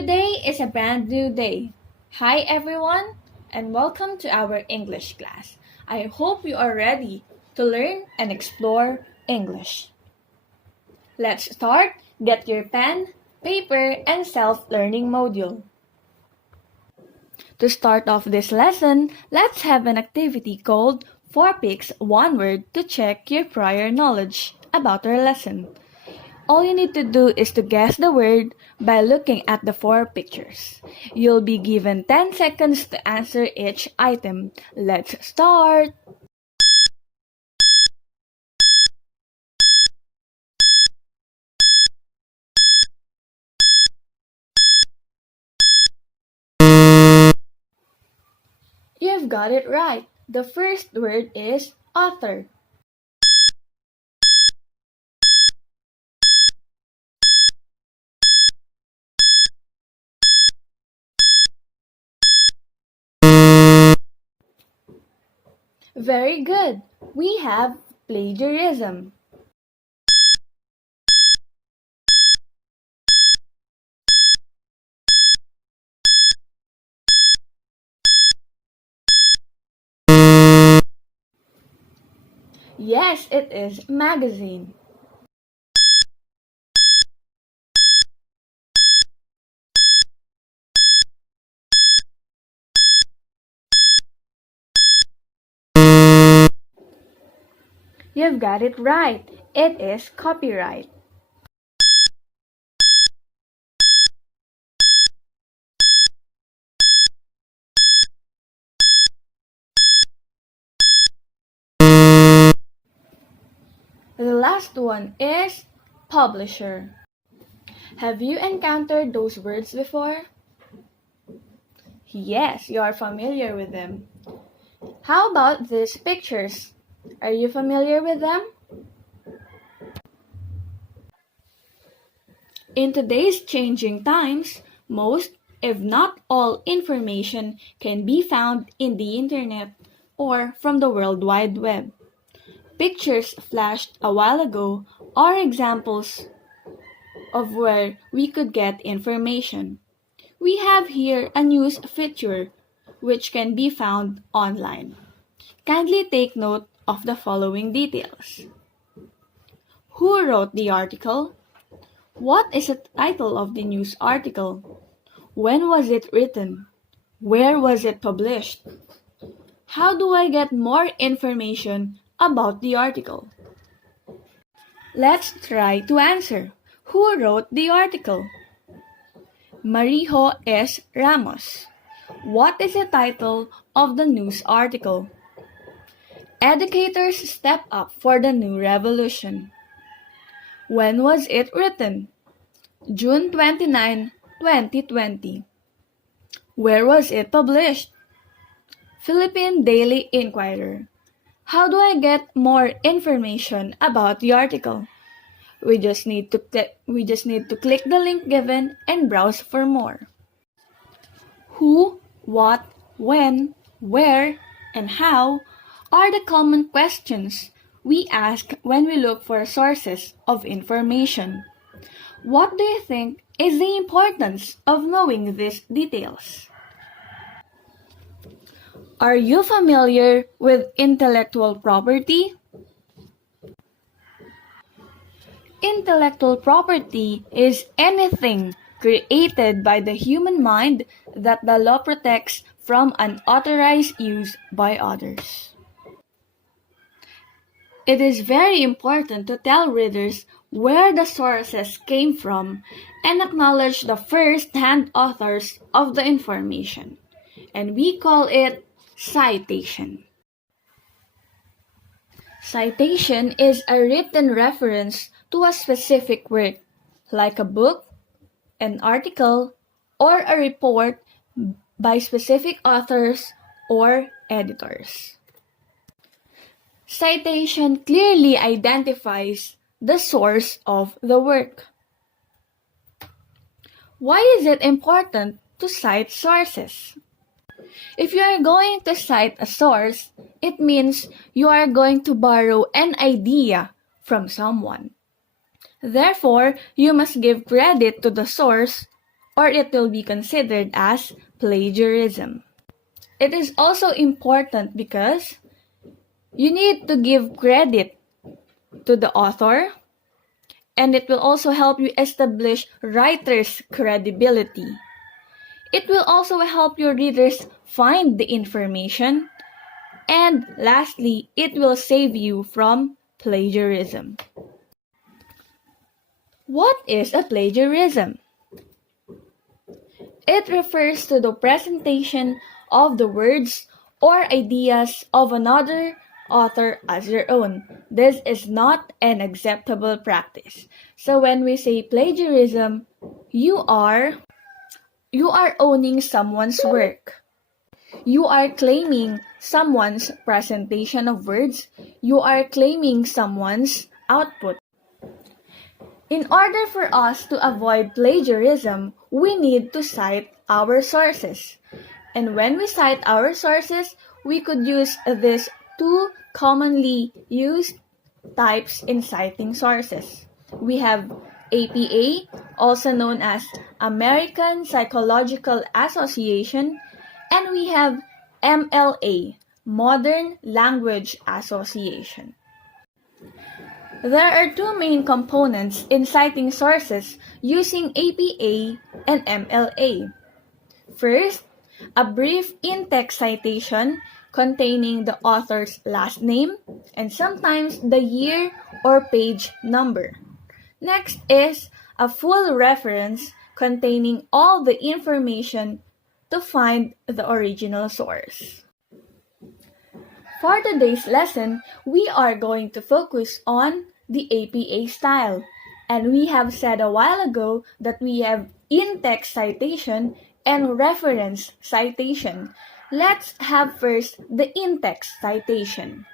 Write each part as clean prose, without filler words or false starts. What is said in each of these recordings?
Today is a brand new day. Hi everyone, and welcome to our English class. I hope you are ready to learn and explore English. Let's start. Get your pen, paper, and self-learning module. To start off this lesson, let's have an activity called 4 Picks 1 Word to check your prior knowledge about our lesson. All you need to do is to guess the word by looking at the 4 pictures. You'll be given 10 seconds to answer each item. Let's start! You've got it right. The first word is author. Very good. We have plagiarism. Yes, it is magazine. You've got it right. It is copyright. The last one is publisher. Have you encountered those words before? Yes, you are familiar with them. How about these pictures? Are you familiar with them? In today's changing times, most, if not all, information can be found in the internet or from the World Wide Web. Pictures flashed a while ago are examples of where we could get information. We have here a news feature which can be found online. Kindly take note of the following details. Who wrote the article? What is the title of the news article? When was it written? Where was it published? How do I get more information about the article? Let's try to answer. Who wrote the article? Marijo S. Ramos. What is the title of the news article? Educators step up for the new revolution. When was it written? June 29, 2020. Where was it published? Philippine Daily Inquirer. How do I get more information about the article? We just need to click the link given and browse for more. Who, what, when, where, and how are the common questions we ask when we look for sources of information. What do you think is the importance of knowing these details? Are you familiar with intellectual property? Intellectual property is anything created by the human mind that the law protects from unauthorized use by others. It is very important to tell readers where the sources came from and acknowledge the first-hand authors of the information, and we call it citation. Citation is a written reference to a specific work, like a book, an article, or a report by specific authors or editors. Citation clearly identifies the source of the work. Why is it important to cite sources? If you are going to cite a source, it means you are going to borrow an idea from someone. Therefore, you must give credit to the source or it will be considered as plagiarism. It is also important because you need to give credit to the author, and it will also help you establish writers' credibility. It will also help your readers find the information, and lastly, it will save you from plagiarism. What is a plagiarism? It refers to the presentation of the words or ideas of another author as your own. This is not an acceptable practice. So when we say plagiarism, you are owning someone's work. You are claiming someone's presentation of words. You are claiming someone's output. In order for us to avoid plagiarism, we need to cite our sources. And when we cite our sources, we could use these two commonly used types in citing sources. We have APA, also known as American Psychological Association, and we have MLA, Modern Language Association. There are two main components in citing sources using APA and MLA. First, a brief in-text citation containing the author's last name and sometimes the year or page number. Next is a full reference containing all the information to find the original source. For today's lesson, we are going to focus on the APA style. And we have said a while ago that we have in-text citation and reference citation. Let's have first the in-text citation.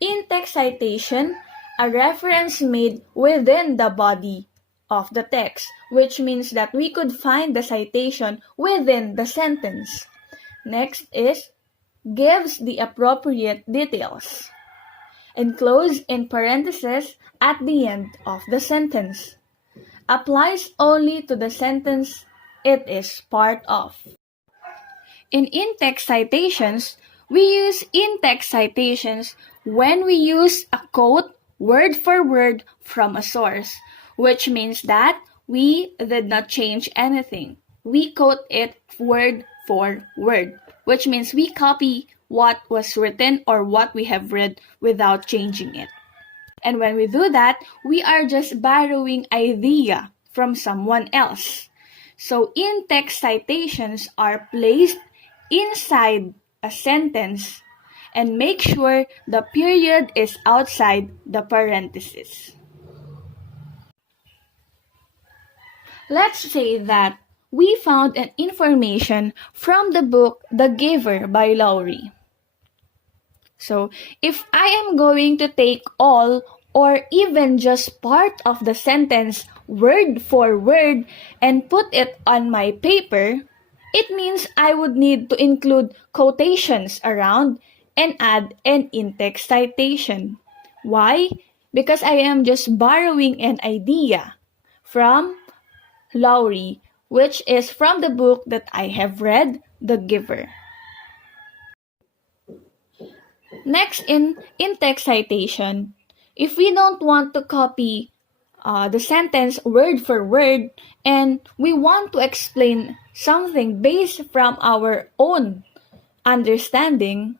In-text citation, a reference made within the body of the text, which means that we could find the citation within the sentence. Next is gives the appropriate details. Enclose in parentheses at the end of the sentence. Applies only to the sentence it is part of. In in-text citations, we use in-text citations when we use a quote word for word from a source, which means that we did not change anything. We quote it word for word, which means we copy what was written or what we have read without changing it. And when we do that, we are just borrowing idea from someone else. So in-text citations are placed inside a sentence and make sure the period is outside the parenthesis. Let's say that we found an information from the book The Giver by Lowry. So, if I am going to take all or even just part of the sentence word for word and put it on my paper, it means I would need to include quotations around and add an in-text citation. Why? Because I am just borrowing an idea from Lowry, which is from the book that I have read, The Giver. Next, in in-text citation, if we don't want to copy the sentence word for word and we want to explain something based from our own understanding,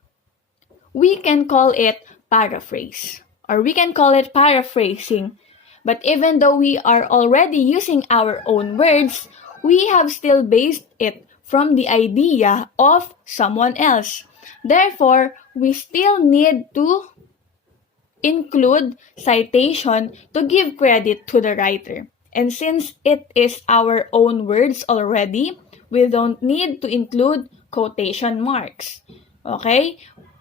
we can call it paraphrase or we can call it paraphrasing. But even though we are already using our own words, we have still based it from the idea of someone else. Therefore, we still need to include citation to give credit to the writer. And since it is our own words already, we don't need to include quotation marks. Okay?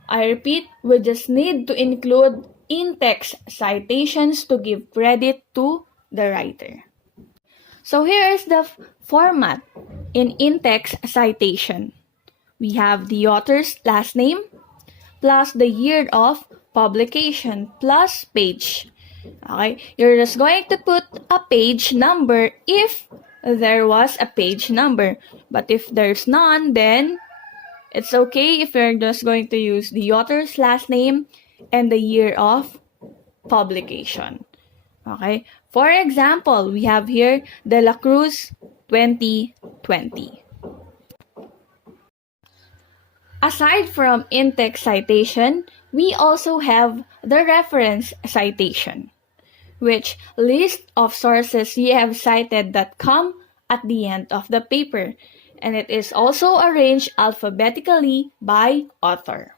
I repeat, we just need to include in-text citations to give credit to the writer. So here is the format in in-text citation. We have the author's last name plus the year of publication plus page. Okay, you're just going to put a page number if there was a page number. But if there's none, then it's okay if you're just going to use the author's last name and the year of publication. Okay? For example, we have here De La Cruz 2020. Aside from in-text citation, we also have the reference citation, which list of sources you have cited that come at the end of the paper, and it is also arranged alphabetically by author.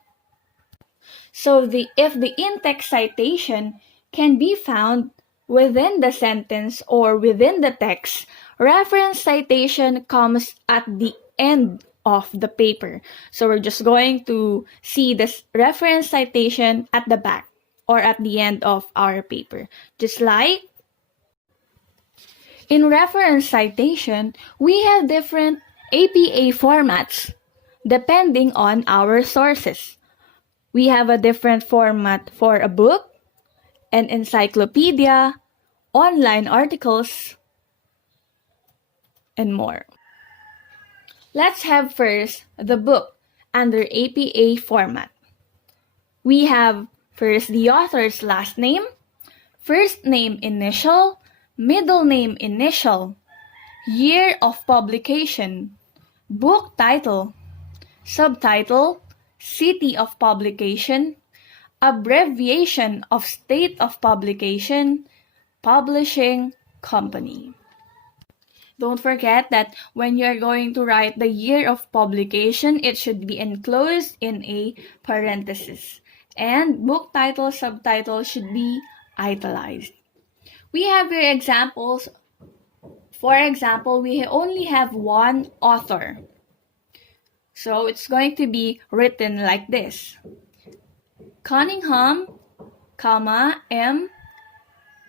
So if the in-text citation can be found within the sentence or within the text, reference citation comes at the end of the paper. So we're just going to see this reference citation at the back or at the end of our paper. Just like in reference citation, we have different APA formats depending on our sources. We have a different format for a book, an encyclopedia, online articles, and more. Let's have first the book under APA format. We have first the author's last name, first name initial, middle name initial, year of publication, book title, subtitle, city of publication, abbreviation of state of publication, publishing company. Don't forget that when you're going to write the year of publication, it should be enclosed in a parenthesis. And book title, subtitle should be italicized. We have here examples. For example, we only have one author. So it's going to be written like this. Cunningham, comma, M,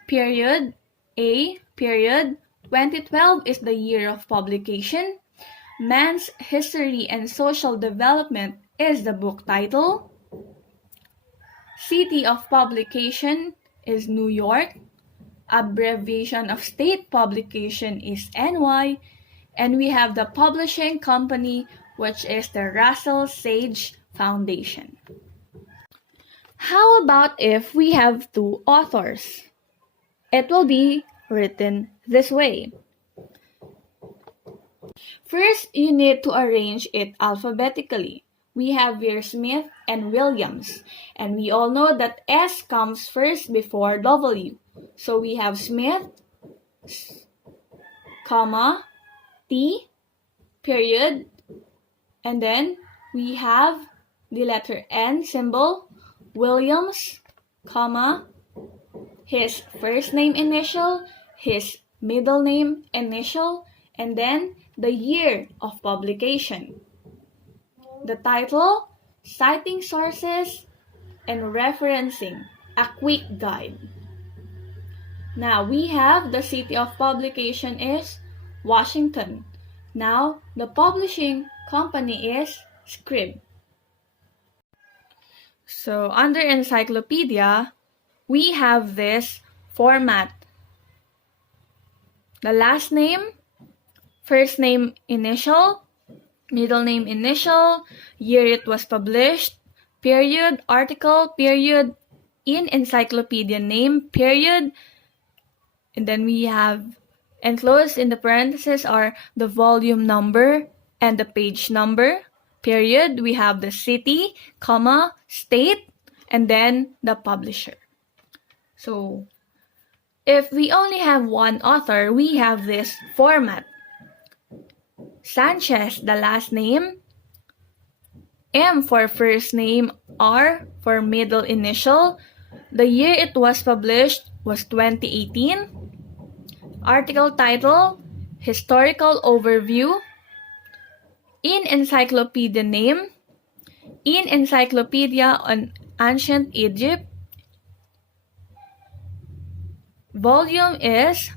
period, A, period, 2012 is the year of publication. Man's History and Social Development is the book title. City of publication is New York. Abbreviation of state publication is NY. And we have the publishing company, which is the Russell Sage Foundation. How about if we have two authors? It will be written this way. First, you need to arrange it alphabetically. We have here Smith and Williams, and we all know that S comes first before W. So we have Smith, comma, T, period, and then we have the letter N symbol, Williams, comma, his first name initial, his middle name initial, and then the year of publication. The title, citing sources, and referencing, a quick guide. Now we have the city of publication is Washington. Now the publishing company is Scrib. So under encyclopedia, we have this format. The last name, first name initial, middle name initial, year it was published, period, article, period, in encyclopedia name, period, and then we have enclosed in the parentheses are the volume number and the page number, period. We have the city, comma, state, and then the publisher. So if we only have one author, we have this format. Sanchez, the last name, M for first name, R for middle initial. The year it was published was 2018. Article title, historical overview. In encyclopedia name, in encyclopedia on ancient Egypt. Volume is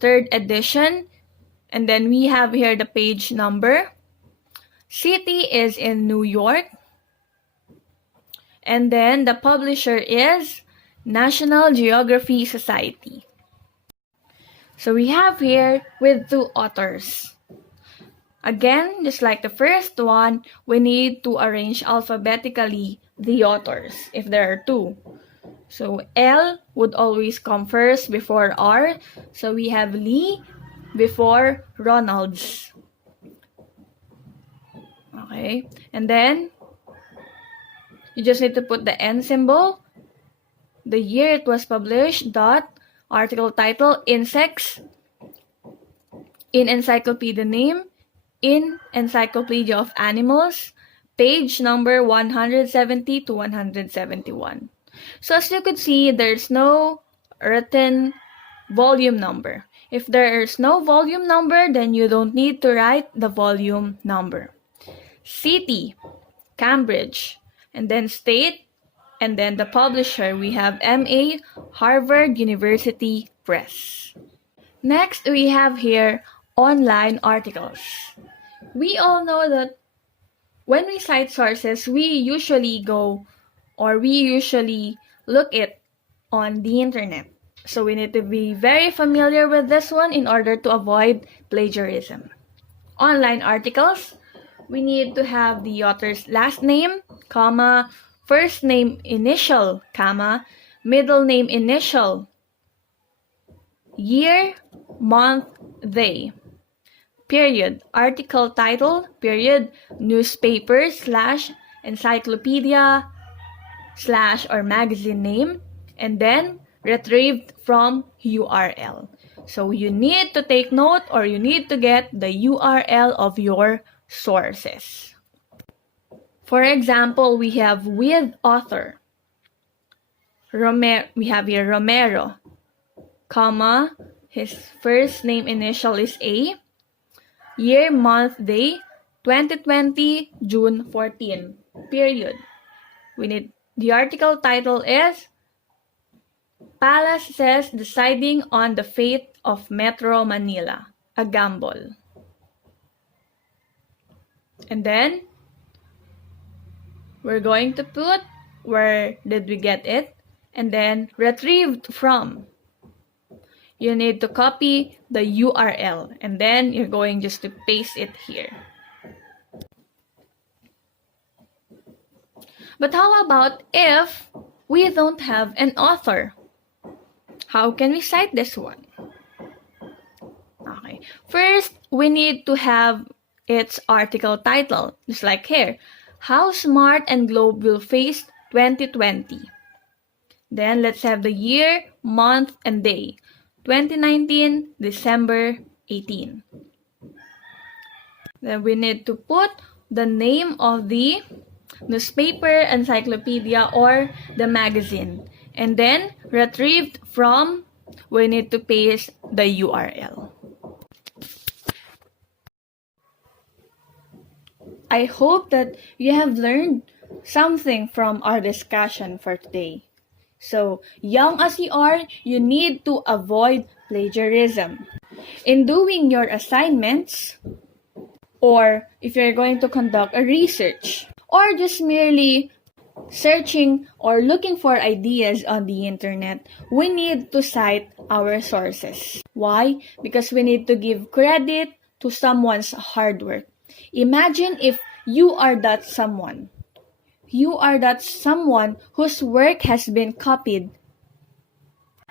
3rd edition. And then we have here the page number. City is in New York. And then the publisher is National Geography Society. So we have here with two authors. Again, just like the first one, we need to arrange alphabetically the authors if there are two. So L would always come first before R. So we have Lee before Ronald's. Okay, and then you just need to put the N symbol, the year it was published, dot, article title, insects, in encyclopedia name, in Encyclopedia of Animals, page number 170 to 171. So as you could see, there's no written volume number. If there is no volume number, then you don't need to write the volume number. City, Cambridge, and then state, and then the publisher, we have MA, Harvard University Press. Next, we have here online articles. We all know that when we cite sources, we usually look it on the internet. So we need to be very familiar with this one in order to avoid plagiarism. Online articles, we need to have the author's last name, comma, first name initial, comma, middle name initial, year, month, day, period, article title, period, newspaper / encyclopedia / or magazine name, and then retrieved from URL. So you need to take note, or you need to get the URL of your sources. For example, we have with author. We have here Romero, comma, his first name initial is A, year, month, day, 2020, June 14, period. The article title is Palace Says Deciding on the Fate of Metro Manila, a Gamble. And then, we're going to put where did we get it, and then retrieved from. You need to copy the URL, and then you're going just to paste it here. But how about if we don't have an author? How can we cite this one? Okay, first we need to have its article title, just like here, How Smart and Globe Will Face 2020. Then let's have the year, month, and day, 2019, December 18. Then we need to put the name of the newspaper, encyclopedia, or the magazine. And then, retrieved from, we need to paste the URL. I hope that you have learned something from our discussion for today. So, young as you are, you need to avoid plagiarism. In doing your assignments, or if you're going to conduct a research, or just merely searching or looking for ideas on the internet, we need to cite our sources. Why? Because we need to give credit to someone's hard work. Imagine if you are that someone. You are that someone whose work has been copied.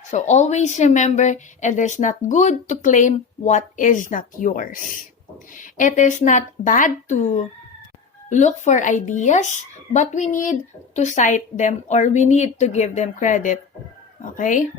So always remember, it is not good to claim what is not yours. It is not bad to look for ideas, but we need to cite them, or we need to give them credit. Okay?